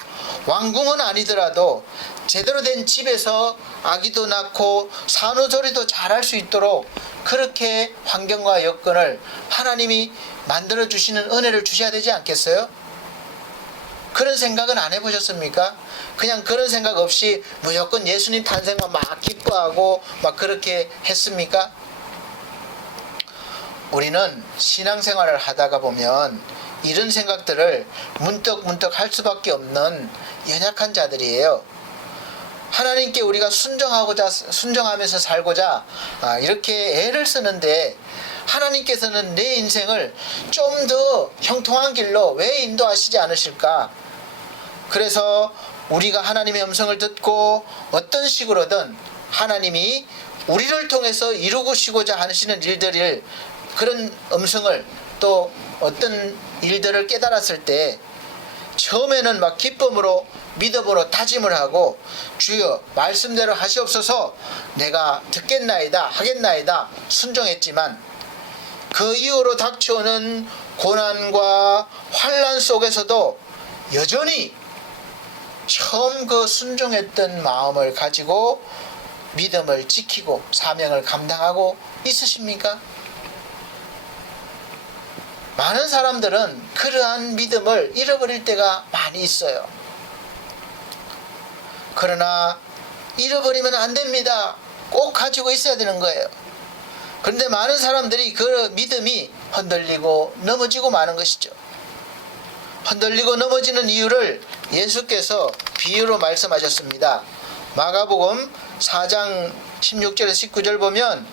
왕궁은 아니더라도 제대로 된 집에서 아기도 낳고 산후조리도 잘할 수 있도록 그렇게 환경과 여건을 하나님이 만들어 주시는 은혜를 주셔야 되지 않겠어요? 그런 생각은 안 해보셨습니까? 그냥 그런 생각 없이 무조건 예수님 탄생만 막 기뻐하고 막 그렇게 했습니까? 우리는 신앙생활을 하다가 보면 이런 생각들을 문득문득 할 수밖에 없는 연약한 자들이에요. 하나님께 우리가 순종하면서 살고자 이렇게 애를 쓰는데 하나님께서는 내 인생을 좀 더 형통한 길로 왜 인도하시지 않으실까? 그래서 우리가 하나님의 음성을 듣고 어떤 식으로든 하나님이 우리를 통해서 이루시고자 하시는 일들을, 그런 음성을, 또 어떤 일들을 깨달았을 때 처음에는 막 기쁨으로 믿음으로 다짐을 하고, 주여 말씀대로 하시옵소서, 내가 듣겠나이다 하겠나이다 순종했지만 그 이후로 닥쳐오는 고난과 환난 속에서도 여전히 처음 그 순종했던 마음을 가지고 믿음을 지키고 사명을 감당하고 있으십니까? 많은 사람들은 그러한 믿음을 잃어버릴 때가 많이 있어요. 그러나 잃어버리면 안 됩니다. 꼭 가지고 있어야 되는 거예요. 그런데 많은 사람들이 그 믿음이 흔들리고 넘어지고 마는 것이죠. 흔들리고 넘어지는 이유를 예수께서 비유로 말씀하셨습니다. 마가복음 4장 16절에서 19절 보면,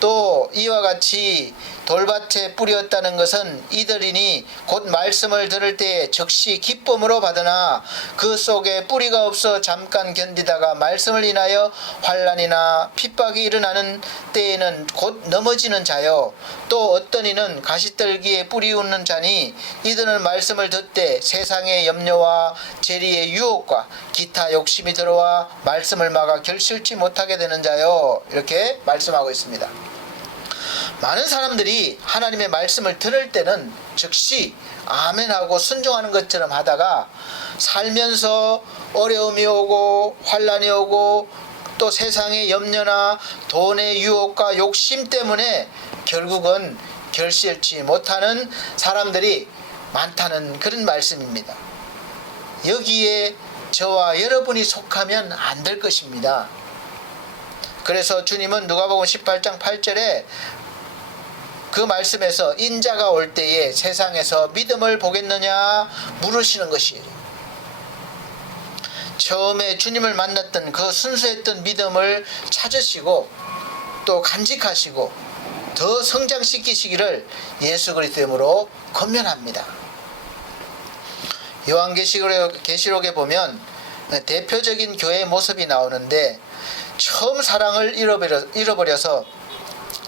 또 이와 같이 돌밭에 뿌렸다는 것은 이들이니 곧 말씀을 들을 때에 즉시 기쁨으로 받으나 그 속에 뿌리가 없어 잠깐 견디다가 말씀을 인하여 환난이나 핍박이 일어나는 때에는 곧 넘어지는 자요. 또 어떤 이는 가시떨기에 뿌리 웃는 자니 이들은 말씀을 듣되 세상의 염려와 재리의 유혹과 기타 욕심이 들어와 말씀을 막아 결실치 못하게 되는 자요. 이렇게 말씀하고 있습니다. 많은 사람들이 하나님의 말씀을 들을 때는 즉시 아멘하고 순종하는 것처럼 하다가 살면서 어려움이 오고 환난이 오고 또 세상의 염려나 돈의 유혹과 욕심 때문에 결국은 결실치 못하는 사람들이 많다는 그런 말씀입니다. 여기에 저와 여러분이 속하면 안 될 것입니다. 그래서 주님은 누가복음 18장 8절에 그 말씀에서 인자가 올 때에 세상에서 믿음을 보겠느냐 물으시는 것이에요. 처음에 주님을 만났던 그 순수했던 믿음을 찾으시고 또 간직하시고 더 성장시키시기를 예수 그리스도 이름으로 권면합니다. 요한계시록에 보면 대표적인 교회의 모습이 나오는데, 처음 사랑을 잃어버려서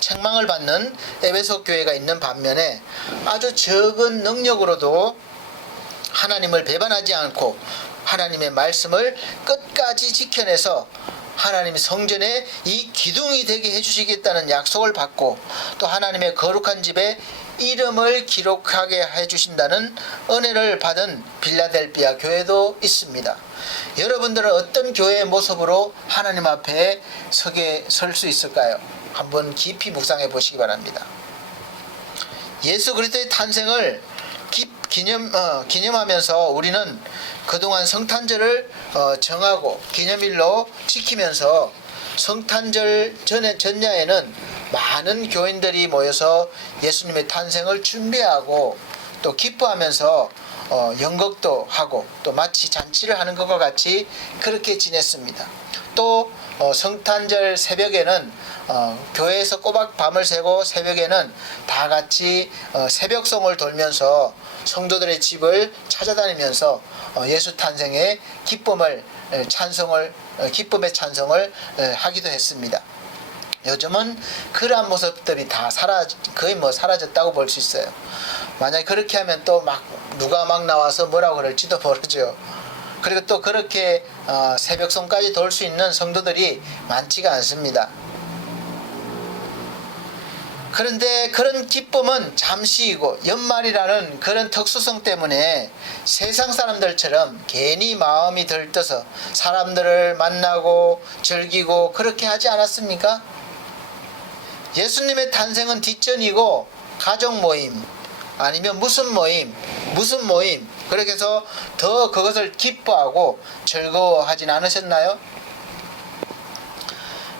책망을 받는 에베소 교회가 있는 반면에 아주 적은 능력으로도 하나님을 배반하지 않고 하나님의 말씀을 끝까지 지켜내서 하나님의 성전에 이 기둥이 되게 해주시겠다는 약속을 받고 또 하나님의 거룩한 집에 이름을 기록하게 해주신다는 은혜를 받은 빌라델비아 교회도 있습니다. 여러분들은 어떤 교회의 모습으로 하나님 앞에 설 수 있을까요? 한번 깊이 묵상해 보시기 바랍니다. 예수 그리스도의 탄생을 기념하면서 우리는 그동안 성탄절을 정하고 기념일로 지키면서 성탄절 전야에는 많은 교인들이 모여서 예수님의 탄생을 준비하고 또 기뻐하면서 연극도 하고 또 마치 잔치를 하는 것과 같이 그렇게 지냈습니다. 또 성탄절 새벽에는 교회에서 꼬박 밤을 새고 새벽에는 다 같이 새벽송을 돌면서 성도들의 집을 찾아다니면서 예수 탄생의 기쁨의 찬송을 하기도 했습니다. 요즘은 그러한 모습들이 다 거의 사라졌다고 볼 수 있어요. 만약에 그렇게 하면 또 누가 나와서 뭐라고 그럴지도 모르죠. 그리고 또 그렇게 새벽송까지 돌 수 있는 성도들이 많지가 않습니다. 그런데 그런 기쁨은 잠시이고 연말이라는 그런 특수성 때문에 세상 사람들처럼 괜히 마음이 들떠서 사람들을 만나고 즐기고 그렇게 하지 않았습니까? 예수님의 탄생은 뒷전이고 가족 모임 아니면 무슨 모임 그렇게 해서 더 그것을 기뻐하고 즐거워하진 않으셨나요?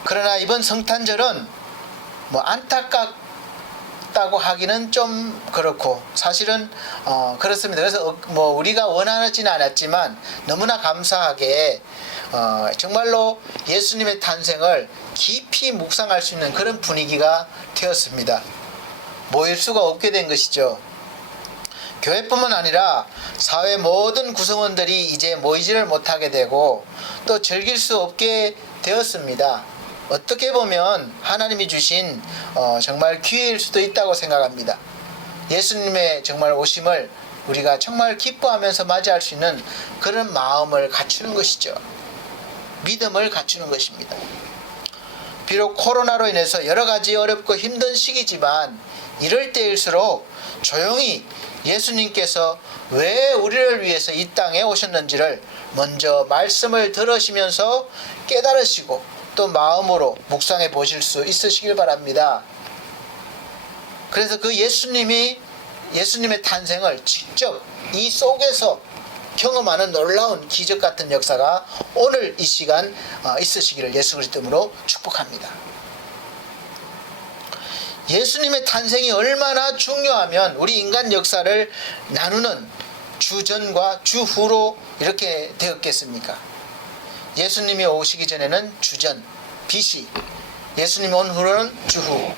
그러나 이번 성탄절은 안타깝다고 하기는 좀 그렇고 사실은 그렇습니다. 그래서 우리가 원하지는 않았지만 너무나 감사하게 정말로 예수님의 탄생을 깊이 묵상할 수 있는 그런 분위기가 되었습니다. 모일 수가 없게 된 것이죠. 교회뿐만 아니라 사회 모든 구성원들이 이제 모이지를 못하게 되고 또 즐길 수 없게 되었습니다. 어떻게 보면 하나님이 주신 정말 기회일 수도 있다고 생각합니다. 예수님의 정말 오심을 우리가 정말 기뻐하면서 맞이할 수 있는 그런 마음을 갖추는 것이죠. 믿음을 갖추는 것입니다. 비록 코로나로 인해서 여러 가지 어렵고 힘든 시기지만 이럴 때일수록 조용히 예수님께서 왜 우리를 위해서 이 땅에 오셨는지를 먼저 말씀을 들으시면서 깨달으시고 또 마음으로 묵상해 보실 수 있으시길 바랍니다. 그래서 그 예수님의 탄생을 직접 이 속에서 경험하는 놀라운 기적 같은 역사가 오늘 이 시간 있으시기를 예수 그리스도 이름으로 축복합니다. 예수님의 탄생이 얼마나 중요하면 우리 인간 역사를 나누는 주전과 주후로 이렇게 되었겠습니까? 예수님이 오시기 전에는 주전, BC, 예수님이 온 후로는 주후,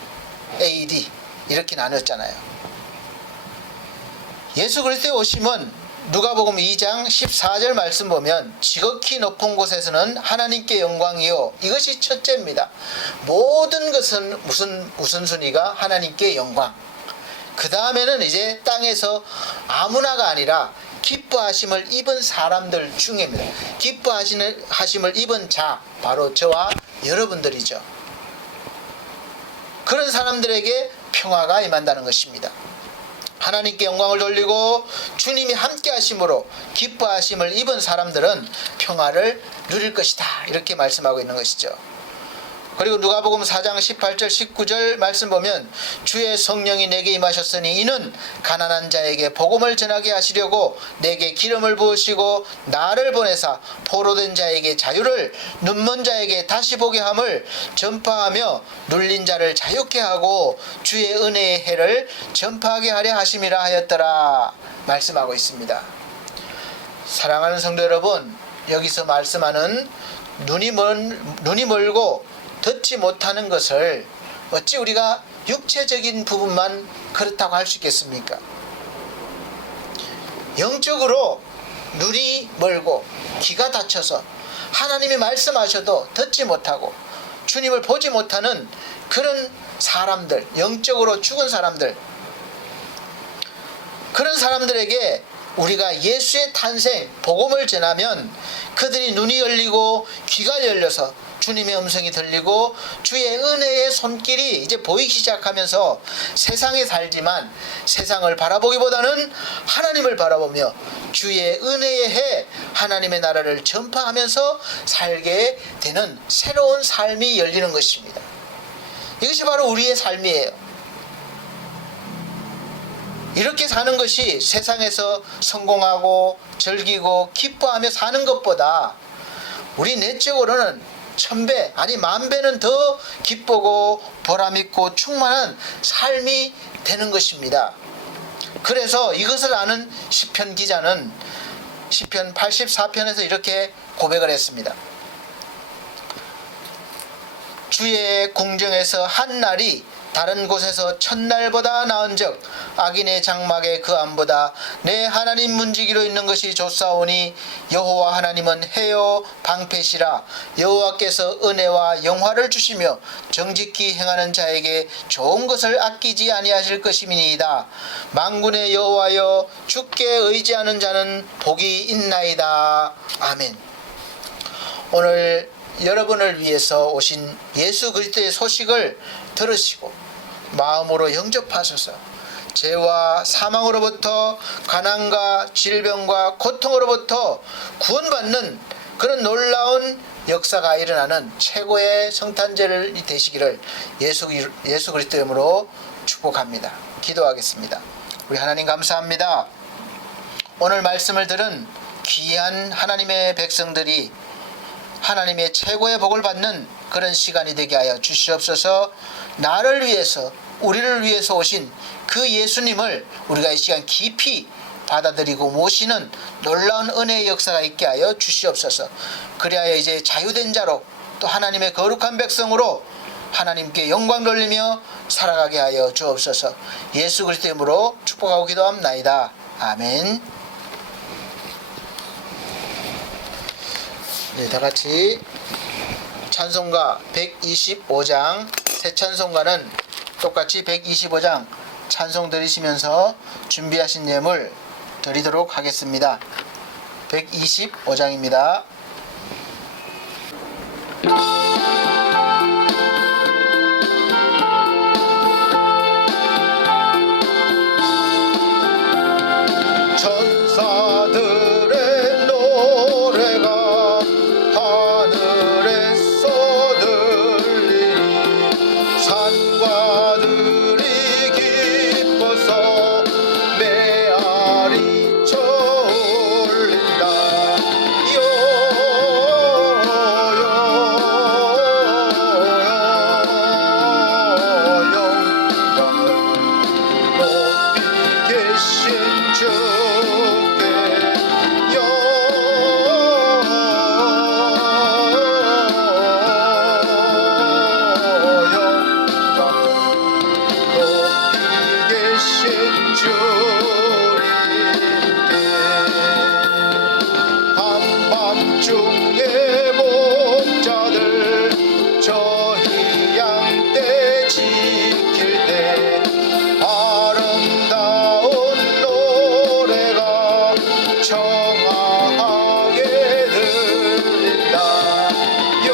AD 이렇게 나눴잖아요. 예수 그리스도의 오심은 누가복음 2장 14절 말씀 보면 지극히 높은 곳에서는 하나님께 영광이요, 이것이 첫째입니다. 모든 것은 우선순위가 하나님께 영광. 그 다음에는 이제 땅에서 아무나가 아니라 기뻐하심을 입은 사람들 중입니다. 기뻐하심을 입은 자, 바로 저와 여러분들이죠. 그런 사람들에게 평화가 임한다는 것입니다. 하나님께 영광을 돌리고 주님이 함께 하심으로 기뻐하심을 입은 사람들은 평화를 누릴 것이다, 이렇게 말씀하고 있는 것이죠. 그리고 누가복음 4장 18절 19절 말씀 보면 주의 성령이 내게 임하셨으니 이는 가난한 자에게 복음을 전하게 하시려고 내게 기름을 부으시고 나를 보내사 포로된 자에게 자유를, 눈먼 자에게 다시 보게 함을 전파하며 눌린 자를 자유케 하고 주의 은혜의 해를 전파하게 하려 하심이라 하였더라 말씀하고 있습니다. 사랑하는 성도 여러분, 여기서 말씀하는 눈이 멀고 듣지 못하는 것을 어찌 우리가 육체적인 부분만 그렇다고 할 수 있겠습니까? 영적으로 눈이 멀고 귀가 닫혀서 하나님이 말씀하셔도 듣지 못하고 주님을 보지 못하는 그런 사람들, 영적으로 죽은 사람들, 그런 사람들에게 우리가 예수의 탄생, 복음을 전하면 그들이 눈이 열리고 귀가 열려서 주님의 음성이 들리고 주의 은혜의 손길이 이제 보이기 시작하면서 세상에 살지만 세상을 바라보기보다는 하나님을 바라보며 주의 은혜의 해, 하나님의 나라를 전파하면서 살게 되는 새로운 삶이 열리는 것입니다. 이것이 바로 우리의 삶이에요. 이렇게 사는 것이 세상에서 성공하고 즐기고 기뻐하며 사는 것보다 우리 내적으로는 1000배 아니 10,000배는 더 기쁘고 보람있고 충만한 삶이 되는 것입니다. 그래서 이것을 아는 시편 기자는 시편 84편에서 이렇게 고백을 했습니다. 주의 궁정에서 한 날이 다른 곳에서 첫날보다 나은즉 악인의 장막의 그 암보다 내 하나님 문지기로 있는 것이 좋사오니 여호와 하나님은 해요 방패시라. 여호와께서 은혜와 영화를 주시며 정직히 행하는 자에게 좋은 것을 아끼지 아니하실 것임이니이다. 만군의 여호와여, 주께 의지하는 자는 복이 있나이다. 아멘. 오늘 여러분을 위해서 오신 예수 그리스도의 소식을 들으시고 마음으로 영접하소서. 죄와 사망으로부터, 가난과 질병과 고통으로부터 구원받는 그런 놀라운 역사가 일어나는 최고의 성탄절 되시기를 예수 그리스도 이름으로 축복합니다. 기도하겠습니다. 우리 하나님 감사합니다. 오늘 말씀을 들은 귀한 하나님의 백성들이 하나님의 최고의 복을 받는 그런 시간이 되게 하여 주시옵소서. 나를 위해서 우리를 위해서 오신 그 예수님을 우리가 이 시간 깊이 받아들이고 모시는 놀라운 은혜의 역사가 있게 하여 주시옵소서. 그리하여 이제 자유된 자로 또 하나님의 거룩한 백성으로 하나님께 영광 돌리며 살아가게 하여 주옵소서. 예수 그리스도의 이름으로 축복하고 기도합나이다. 아멘. 네, 다 같이 찬송가 125장, 새 찬송가는 똑같이 125장 찬송 드리시면서 준비하신 예물 드리도록 하겠습니다. 125장입니다. 천사들의 노래가 하늘에서 들리니 산과들이 기뻐서 메아리 쳐올린다. 영광을 높이 계신 주께 한밤중에 목자들 저희 양떼 지킬 때 아름다운 노래가 청아하게 들린다. 높이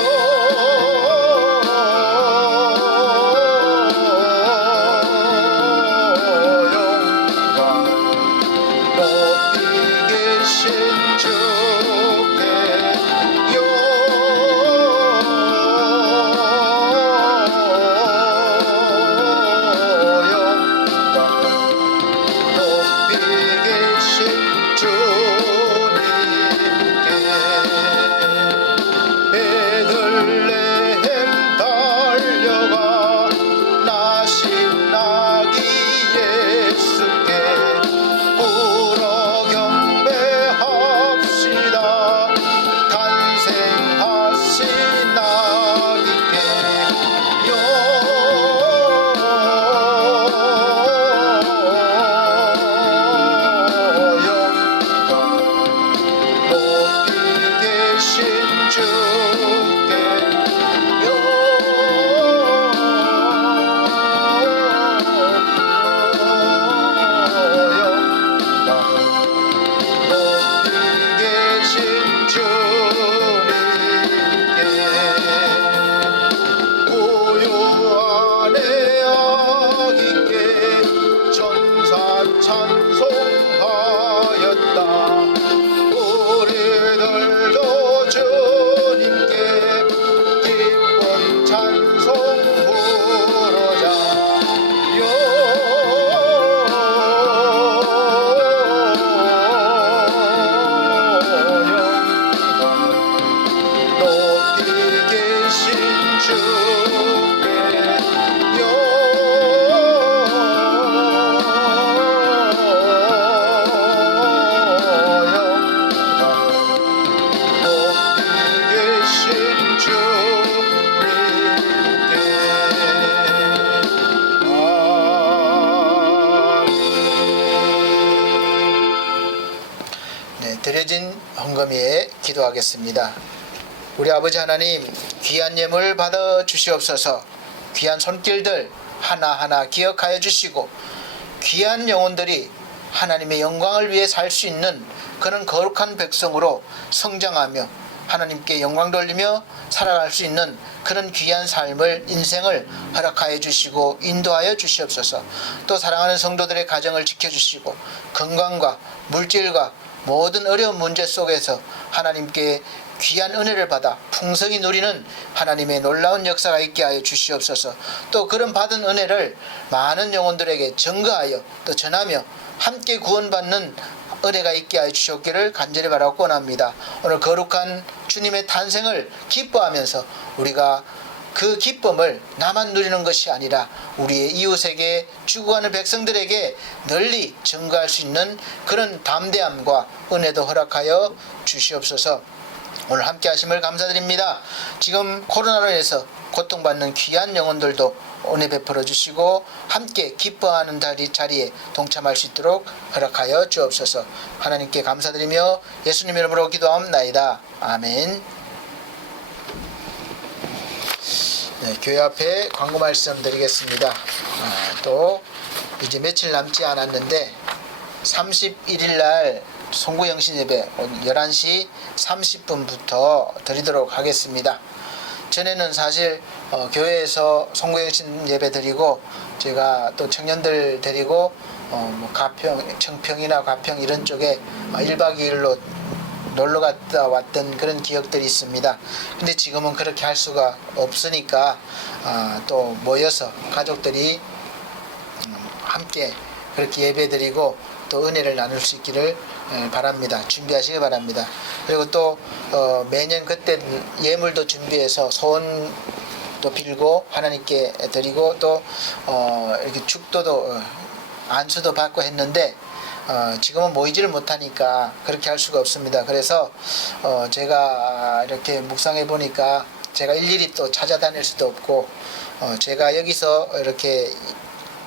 계신 주께 높이 계신 주님께 베들레헴 달려가 나신 아기 예수께 울어 경배합시다. 탄생하신 아기께 높이 계신 주께 높이 계신 주님께 고요한의 아기께 천사 찬송하였다. 우리들도 주님께 기쁜 찬송 부르자. 높이 계신 주께 높이 계신 주님께 아멘. 네, 드려진 헌금에 기도하겠습니다. 우리 아버지 하나님, 귀한 예물 받아 주시옵소서. 귀한 손길들 하나하나 기억하여 주시고 귀한 영혼들이 하나님의 영광을 위해 살 수 있는 그런 거룩한 백성으로 성장하며 하나님께 영광 돌리며 살아갈 수 있는 그런 귀한 삶을, 인생을 허락하여 주시고 인도하여 주시옵소서. 또 사랑하는 성도들의 가정을 지켜주시고 건강과 물질과 모든 어려운 문제 속에서 하나님께 귀한 은혜를 받아 풍성히 누리는 하나님의 놀라운 역사가 있게 하여 주시옵소서. 또 그런 받은 은혜를 많은 영혼들에게 증거하여 또 전하며 함께 구원받는 은혜가 있게 하여 주셨기를 간절히 바라고 원합니다. 오늘 거룩한 주님의 탄생을 기뻐하면서 우리가 그 기쁨을 나만 누리는 것이 아니라 우리의 이웃에게, 죽어가는 백성들에게 널리 증거할 수 있는 그런 담대함과 은혜도 허락하여 주시옵소서. 오늘 함께 하심을 감사드립니다. 지금 코로나로 인해서 고통받는 귀한 영혼들도 은혜 베풀어 주시고 함께 기뻐하는 자리에 동참할 수 있도록 허락하여 주옵소서. 하나님께 감사드리며 예수님 이름으로 기도하옵나이다. 아멘. 네, 교회 앞에 광고 말씀 드리겠습니다. 또 이제 며칠 남지 않았는데 31일 날 송구영신 예배 11시 30분부터 드리도록 하겠습니다. 전에는 사실 교회에서 송구영신 예배 드리고 제가 또 청년들 데리고 뭐 가평, 청평이나 가평 이런 쪽에 1박 2일로 놀러 갔다 왔던 그런 기억들이 있습니다. 근데 지금은 그렇게 할 수가 없으니까 또 모여서 가족들이 함께 그렇게 예배드리고 또 은혜를 나눌 수 있기를 바랍니다. 준비하시기 바랍니다. 그리고 또 매년 그때 예물도 준비해서 소원도 빌고 하나님께 드리고 또 이렇게 축도도 안수도 받고 했는데 지금은 모이지를 못하니까 그렇게 할 수가 없습니다. 그래서 제가 이렇게 묵상해 보니까 제가 일일이 또 찾아다닐 수도 없고 제가 여기서 이렇게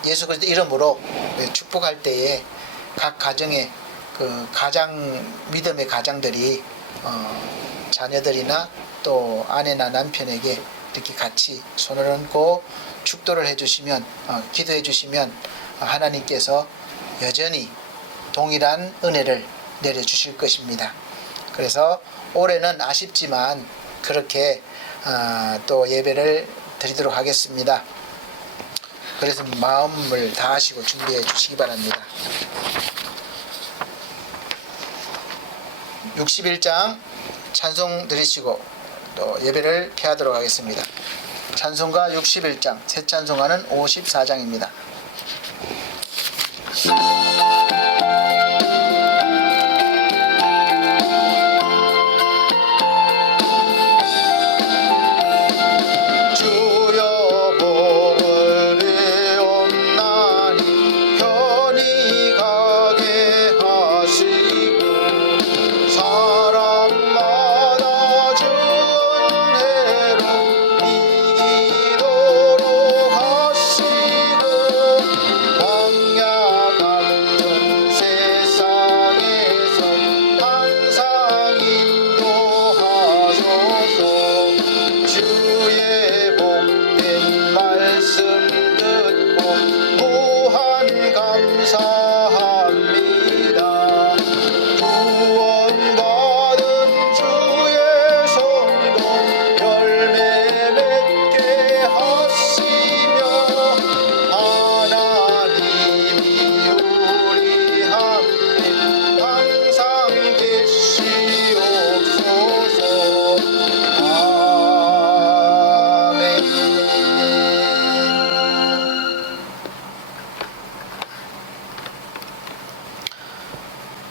예수 그리스도 이름으로 축복할 때에 각 가정에 그 가장 믿음의 가장들이 자녀들이나 또 아내나 남편에게 이렇게 같이 손을 얹고 축도를 해주시면 기도해 주시면 하나님께서 여전히 동일한 은혜를 내려주실 것입니다. 그래서 올해는 아쉽지만 그렇게 또 예배를 드리도록 하겠습니다. 그래서 마음을 다하시고 준비해 주시기 바랍니다. 61장 찬송 드리시고 또 예배를 피하도록 하겠습니다. 찬송가 61장, 새 찬송가는 54장입니다.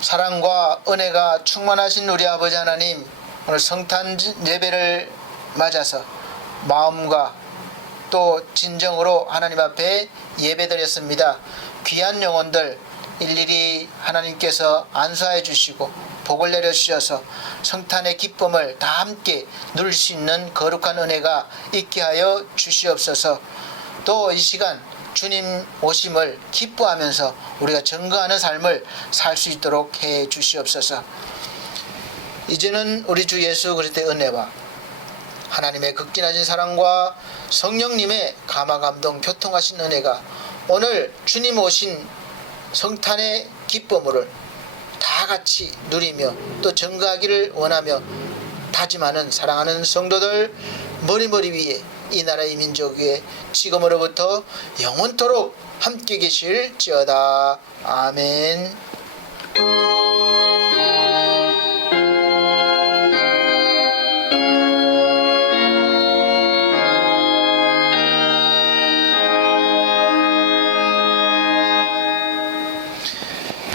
사랑과 은혜가 충만하신 우리 아버지 하나님, 오늘 성탄 예배를 맞아서 마음과 또 진정으로 하나님 앞에 예배드렸습니다. 귀한 영혼들 일일이 하나님께서 안수하여 주시고 복을 내려주셔서 성탄의 기쁨을 다 함께 누릴 수 있는 거룩한 은혜가 있게 하여 주시옵소서. 또 이 시간 주님 오심을 기뻐하면서 우리가 증거하는 삶을 살 수 있도록 해 주시옵소서. 이제는 우리 주 예수 그리스도의 은혜와 하나님의 극진하신 사랑과 성령님의 감화감동 교통하신 은혜가 오늘 주님 오신 성탄의 기쁨을 다 같이 누리며 또 증거하기를 원하며 다짐하는 사랑하는 성도들 머리머리 위에 이 나라의 민족 위에 지금으로부터 영원토록 함께 계실지어다. 아멘.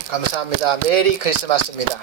감사합니다. 메리 크리스마스입니다.